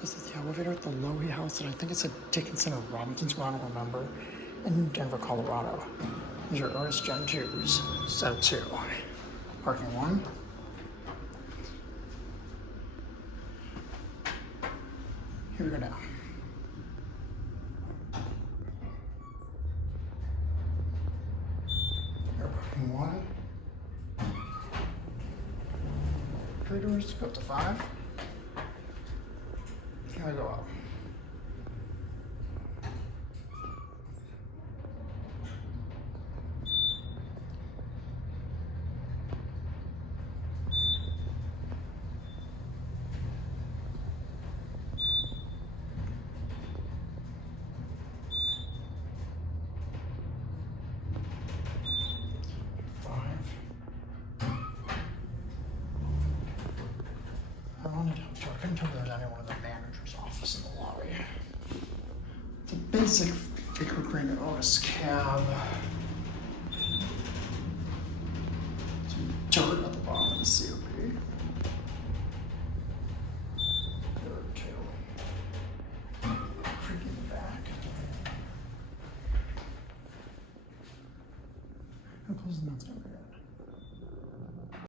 This is the elevator at the LoHi house, and I think it's a Dickinson or Robinson School, I don't remember, in Denver, Colorado. These are Otis Gen2s, set of 2. Parking 1. Here we go now. Here, parking 1. 3 doors, go up to 5. Here I go up. I wanted to I couldn't tell if there was anyone in the manager's office in the lobby. It's a basic fingerprint Otis cab. Some dirt at the bottom of the COP. Dirt too. Creak in the back. How close is that?